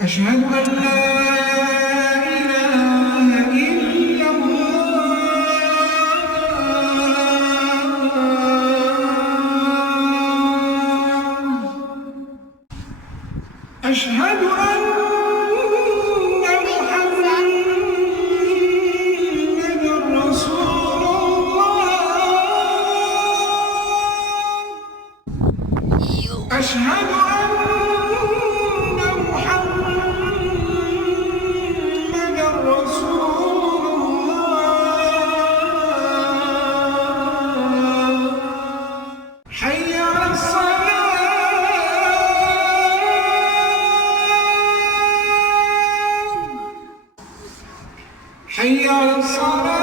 أشهد أن لا إله إلا الله. أشهد أن محمدًا رسول الله. أشهد أن محمدًا رسول الله. حي على الصلاة. حي على الصلاة.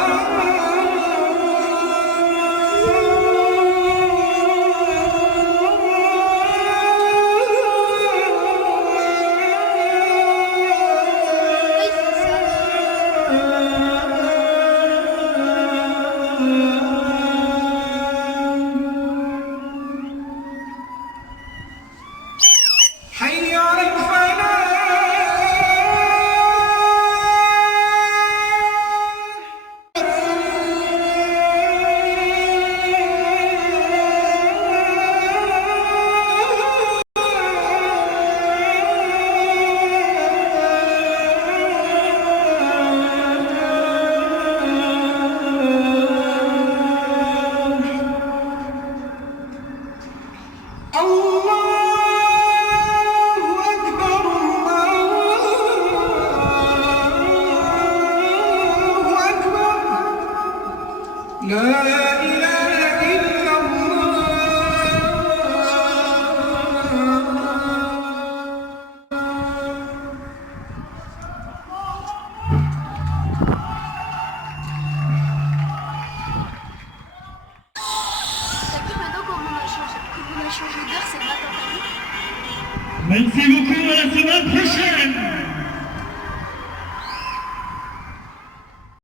حي على الفلاح. لا إله إلا Merci beaucoup, à la semaine prochaine.